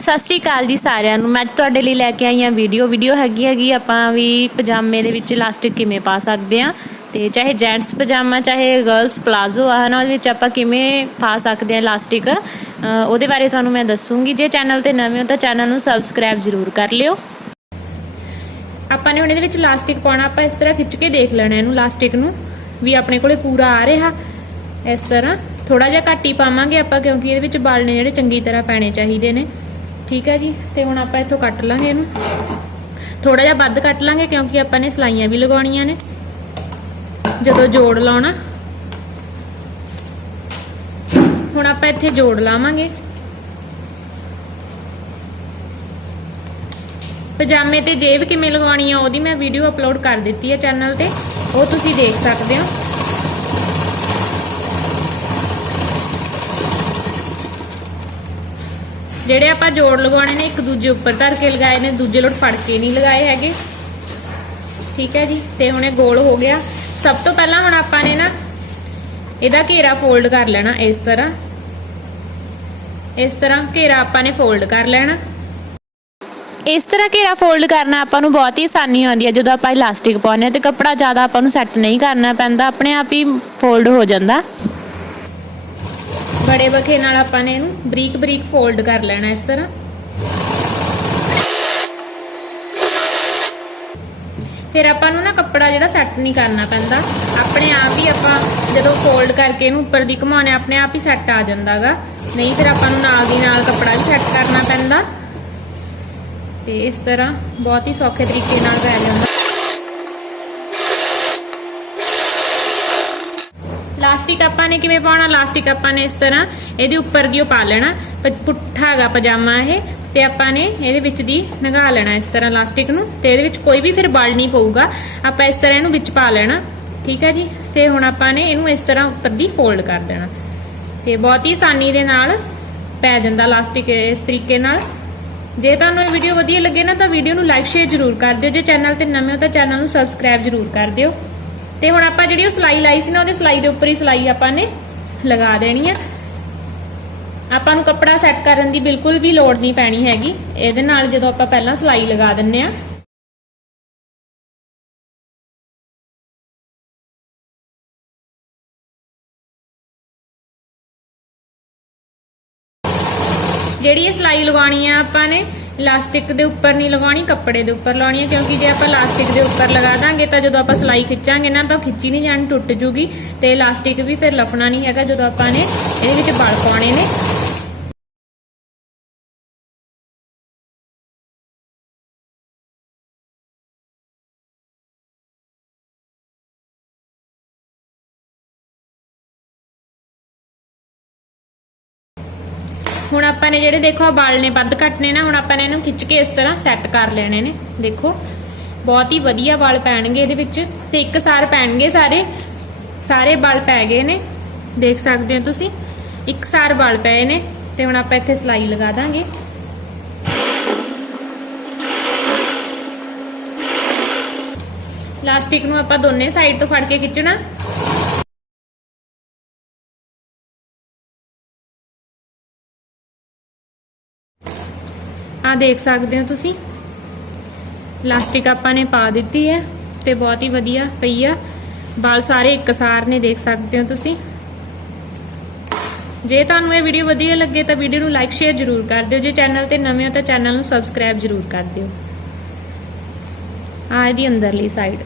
ਸਤਿ ਸ਼੍ਰੀ ਅਕਾਲ ਜੀ ਸਾਰਿਆਂ ਨੂੰ। ਮੈਂ ਅੱਜ ਤੁਹਾਡੇ ਲਈ ਲੈ ਕੇ ਆਈ ਹਾਂ ਵੀਡੀਓ। ਵੀਡੀਓ ਹੈਗੀ ਹੈਗੀ ਆਪਾਂ ਵੀ ਪਜਾਮੇ ਦੇ ਵਿੱਚ ਇਲਾਸਟਿਕ ਕਿਵੇਂ ਪਾ ਸਕਦੇ ਆ ਤੇ ਚਾਹੇ ਜੈਂਟਸ ਪਜਾਮਾ, ਚਾਹੇ ਗਰਲਸ ਪਲਾਜ਼ੋ ਆ, ਹਨਾ, ਉਹਦੇ ਵਿੱਚ ਆਪਾਂ ਕਿਵੇਂ ਪਾ ਸਕਦੇ ਆ ਇਲਾਸਟਿਕ ਉਹਦੇ ਬਾਰੇ ਤੁਹਾਨੂੰ ਮੈਂ ਦੱਸੂਗੀ। ਜੇ ਚੈਨਲ ਤੇ ਨਵੇਂ ਹੋ ਤਾਂ ਚੈਨਲ ਨੂੰ ਸਬਸਕ੍ਰਾਈਬ ਜ਼ਰੂਰ ਕਰ ਲਿਓ। ਆਪਾਂ ਨੇ ਹੁਣ ਇਹਦੇ ਵਿੱਚ ਇਲਾਸਟਿਕ ਪਾਉਣਾ। ਆਪਾਂ ਇਸ ਤਰ੍ਹਾਂ ਖਿੱਚ ਕੇ ਦੇਖ ਲੈਣਾ ਇਹਨੂੰ ਇਲਾਸਟਿਕ ਨੂੰ, ਵੀ ਆਪਣੇ ਕੋਲੇ ਪੂਰਾ ਆ ਰਿਹਾ। ਇਸ ਤਰ੍ਹਾਂ ਥੋੜਾ ਜਿਹਾ ਘੱਟ ਹੀ ਪਾਵਾਂਗੇ ਆਪਾਂ, ਕਿਉਂਕਿ ਇਹਦੇ ਵਿੱਚ ਵਾਲ ਨੇ ਜਿਹੜੇ ਚੰਗੀ ਤਰ੍ਹਾਂ ਪੈਣੇ ਚਾਹੀਦੇ ਨੇ। ਠੀਕ ਹੈ ਜੀ, ਤੇ ਹੁਣ ਆਪਾਂ ਇੱਥੋਂ ਕੱਟ ਲਾਂਗੇ ਇਹਨੂੰ। ਥੋੜਾ ਜਿਹਾ ਵੱਧ ਕੱਟ ਲਾਂਗੇ ਕਿਉਂਕਿ ਆਪਾਂ ਨੇ ਸਲਾਈਆਂ ਵੀ ਲਗਾਉਣੀਆਂ ਨੇ। ਜਦੋਂ ਜੋੜ ਲਾਉਣਾ। ਹੁਣ ਆਪਾਂ ਇੱਥੇ ਜੋੜ ਲਾਵਾਂਗੇ। ਪਜਾਮੇ ਤੇ ਜੇਬ ਕਿਵੇਂ ਲਗਾਉਣੀ ਆ, ਉਹਦੀ ਮੈਂ ਵੀਡੀਓ ਅਪਲੋਡ ਕਰ ਦਿੱਤੀ ਹੈ ਚੈਨਲ ਤੇ। ਉਹ ਤੁਸੀਂ ਦੇਖ ਸਕਦੇ ਹੋ। ਜਿਹੜੇ ਆਪਾਂ ਜੋੜ ਲਗਾਉਣੇ ਨੇ, ਇੱਕ ਦੂਜੇ ਉੱਪਰ ਧਰ ਕੇ ਲਗਾਏ ਨੇ, ਦੂਜੇ ਲੋਟ ਫੜ ਕੇ ਨਹੀਂ ਲਗਾਏ ਹੈਗੇ। ਠੀਕ ਹੈ ਜੀ? ਤੇ ਹੁਣ ਇਹ ਗੋਲ ਹੋ ਗਿਆ। ਸਭ ਤੋਂ ਪਹਿਲਾਂ ਹੁਣ ਆਪਾਂ ਨੇ ਨਾ ਇਹਦਾ ਘੇਰਾ ਫੋਲਡ ਕਰ ਲੈਣਾ ਇਸ ਤਰ੍ਹਾਂ। ਇਸ ਤਰ੍ਹਾਂ ਘੇਰਾ ਆਪਾਂ ਨੇ ਫੋਲਡ ਕਰ ਲੈਣਾ। ਇਸ ਤਰ੍ਹਾਂ ਘੇਰਾ ਫੋਲਡ ਕਰਨਾ ਆਪਾਂ ਨੂੰ ਬਹੁਤ ਹੀ ਆਸਾਨੀ ਆਉਂਦੀ ਹੈ। ਜਦੋਂ ਆਪਾਂ ਇਲਾਸਟਿਕ ਪਾਉਂਦੇ ਹਾਂ ਤੇ ਕੱਪੜਾ ਜ਼ਿਆਦਾ ਆਪਾਂ ਨੂੰ ਸੈੱਟ ਨਹੀਂ ਕਰਨਾ ਪੈਂਦਾ, ਆਪਣੇ ਆਪ ਹੀ ਫੋਲਡ ਹੋ ਜਾਂਦਾ। ਬੜੇ ਬਖੇ ਨਾਲ ਆਪਾਂ ਨੇ ਇਹਨੂੰ ਬਰੀਕ ਬਰੀਕ ਫੋਲਡ ਕਰ ਲੈਣਾ ਇਸ ਤਰ੍ਹਾਂ। ਫਿਰ ਆਪਾਂ ਨੂੰ ਨਾ ਕੱਪੜਾ ਜਿਹੜਾ ਸੈੱਟ ਨਹੀਂ ਕਰਨਾ ਪੈਂਦਾ। ਆਪਣੇ ਆਪ ਹੀ ਆਪਾਂ ਜਦੋਂ ਫੋਲਡ ਕਰਕੇ ਇਹਨੂੰ ਉੱਪਰ ਦੀ ਘੁਮਾਉਣੇ, ਆਪਣੇ ਆਪ ਹੀ ਸੈੱਟ ਆ ਜਾਂਦਾਗਾ। ਨਹੀਂ ਫਿਰ ਆਪਾਂ ਨੂੰ ਨਾਲ ਦੀ ਨਾਲ ਕੱਪੜਾ ਵੀ ਸੈੱਟ ਕਰਨਾ ਪੈਂਦਾ। ਤੇ ਇਸ ਤਰ੍ਹਾਂ ਬਹੁਤ ਹੀ ਸੌਖੇ ਤਰੀਕੇ ਨਾਲ ਪੈ ਜਾਂਦਾ। ਲਾਸਟਿਕ ਆਪਾਂ ਨੇ ਕਿਵੇਂ ਪਾਉਣਾ? ਲਾਸਟਿਕ ਆਪਾਂ ਨੇ ਇਸ ਤਰ੍ਹਾਂ ਇਹਦੇ ਉੱਪਰ ਦੀ ਉਹ ਪਾ ਲੈਣਾ। ਪੁੱਠਾ ਹੈਗਾ ਪਜਾਮਾ ਇਹ, ਤੇ ਆਪਾਂ ਨੇ ਇਹਦੇ ਵਿੱਚ ਦੀ ਨਗਾ ਲੈਣਾ ਇਸ ਤਰ੍ਹਾਂ ਲਾਸਟਿਕ ਨੂੰ। ਤੇ ਇਹਦੇ ਵਿੱਚ ਕੋਈ ਵੀ ਫਿਰ ਬਲ ਨਹੀਂ ਪਊਗਾ। ਆਪਾਂ ਇਸ ਤਰ੍ਹਾਂ ਇਹਨੂੰ ਵਿੱਚ ਪਾ ਲੈਣਾ। ਠੀਕ ਹੈ ਜੀ? ਤੇ ਹੁਣ ਆਪਾਂ ਨੇ ਇਹਨੂੰ ਇਸ ਤਰ੍ਹਾਂ ਉੱਪਰ ਦੀ ਫੋਲਡ ਕਰ ਦੇਣਾ। ਤੇ ਬਹੁਤ ਹੀ ਆਸਾਨੀ ਦੇ ਨਾਲ ਪੈ ਜਾਂਦਾ ਲਾਸਟਿਕ ਇਸ ਤਰੀਕੇ ਨਾਲ। ਜੇ ਤੁਹਾਨੂੰ ਇਹ ਵੀਡੀਓ ਵਧੀਆ ਲੱਗੇ ਨਾ, ਤਾਂ ਵੀਡੀਓ ਨੂੰ ਲਾਈਕ ਸ਼ੇਅਰ ਜ਼ਰੂਰ ਕਰ ਦਿਓ। ਜੇ ਚੈਨਲ ਤੇ ਨਵੇਂ ਹੋ, ਤਾਂ ਚੈਨਲ ਨੂੰ ਸਬਸਕ੍ਰਾਈਬ ਜ਼ਰੂਰ ਕਰ ਦਿਓ। ਤੇ ਹੁਣ ਆਪਾਂ ਜਿਹੜੀ ਉਹ ਸਲਾਈ ਲਾਈ ਸੀ ਨਾ, ਉਹਦੇ ਸਲਾਈ ਦੇ ਉੱਪਰ ਹੀ ਸਲਾਈ ਆਪਾਂ ਨੇ ਲਗਾ ਦੇਣੀ ਆ। ਆਪਾਂ ਨੂੰ ਕੱਪੜਾ ਸੈੱਟ ਕਰਨ ਦੀ ਬਿਲਕੁਲ ਵੀ ਲੋੜ ਨਹੀਂ ਪੈਣੀ ਹੈਗੀ। ਇਹਦੇ ਨਾਲ ਜਦੋਂ ਆਪਾਂ ਪਹਿਲਾਂ ਸਲਾਈ ਲਗਾ ਦਿੰਨੇ ਆ। ਜਿਹੜੀ ਇਹ ਸਲਾਈ ਲਗਾਉਣੀ ਆ ਆਪਾਂ ਨੇ ਇਲਾਸਟਿਕ ਦੇ ਉੱਪਰ ਨਹੀਂ ਲਗਾਉਣੀ, ਕੱਪੜੇ ਦੇ ਉੱਪਰ ਲਾਉਣੀ ਹੈ, ਕਿਉਂਕਿ ਜੇ ਆਪਾਂ ਇਲਾਸਟਿਕ ਦੇ ਉੱਪਰ ਲਗਾ ਦਾਂਗੇ ਤਾਂ ਜਦੋਂ ਆਪਾਂ ਸਲਾਈ ਖਿੱਚਾਂਗੇ ਨਾ ਤਾਂ ਉਹ ਖਿੱਚੀ ਨਹੀਂ ਜਾਣੀ, ਟੁੱਟ ਜੂਗੀ ਤੇ ਇਲਾਸਟਿਕ ਵੀ ਫਿਰ ਲਫਣਾ ਨਹੀਂ ਹੈਗਾ ਜਦੋਂ ਆਪਾਂ ਨੇ ਇਹਦੇ ਵਿੱਚ ਬਲ ਪਾਉਣੇ ਨੇ। ਹੁਣ ਆਪਾਂ ਨੇ ਜਿਹੜੇ ਦੇਖੋ ਆਹ ਵਾਲ ਨੇ, ਵੱਧ ਕੱਟਨੇ ਨਾ ਹੁਣ ਆਪਾਂ ਨੇ ਇਹਨੂੰ ਖਿੱਚ ਕੇ ਇਸ ਤਰ੍ਹਾਂ ਸੈੱਟ ਕਰ ਲੈਣੇ ਨੇ। ਦੇਖੋ, ਬਹੁਤ ਹੀ ਵਧੀਆ ਵਾਲ ਪੈਣਗੇ ਇਹਦੇ ਵਿੱਚ ਤੇ ਇੱਕ ਸਾਰ ਪੈਣਗੇ ਸਾਰੇ ਸਾਰੇ ਵਾਲ ਪੈ ਗਏ ਨੇ। ਦੇਖ ਸਕਦੇ ਹੋ ਤੁਸੀਂ, ਇੱਕ ਸਾਰ ਵਾਲ ਪਏ ਨੇ ਤੇ ਹੁਣ ਆਪਾਂ ਇੱਥੇ ਸਲਾਈ ਲਗਾ ਦਾਂਗੇ। ਲਾਸਟਿਕ ਨੂੰ ਆਪਾਂ ਦੋਨੇ ਸਾਈਡ ਤੋਂ ਫੜ ਕੇ ਖਿੱਚਣਾ। ਆ ਦੇਖ ਸਕਦੇ ਹੋ ਤੁਸੀਂ। ਲਾਸਟਿਕ ਆਪਾਂ ਨੇ ਪਾ ਦਿੱਤੀ ਹੈ ਤੇ ਬਹੁਤ ਹੀ ਵਧੀਆ ਪਈ ਆ। ਬਾਲ ਸਾਰੇ ਇੱਕਸਾਰ ਨੇ ਦੇਖ ਸਕਦੇ ਹੋ ਤੁਸੀਂ। ਜੇ ਤੁਹਾਨੂੰ ਇਹ ਵੀਡੀਓ ਵਧੀਆ ਲੱਗੇ ਤਾਂ ਵੀਡੀਓ ਨੂੰ ਲਾਈਕ ਸ਼ੇਅਰ ਜ਼ਰੂਰ ਕਰ ਦਿਓ। ਜੇ ਚੈਨਲ ਤੇ ਨਵੇਂ ਹੋ ਤਾਂ ਚੈਨਲ ਨੂੰ ਸਬਸਕ੍ਰਾਈਬ ਜ਼ਰੂਰ ਕਰ ਦਿਓ। ਆ ਇਹਦੀ ਅੰਦਰਲੀ ਸਾਈਡ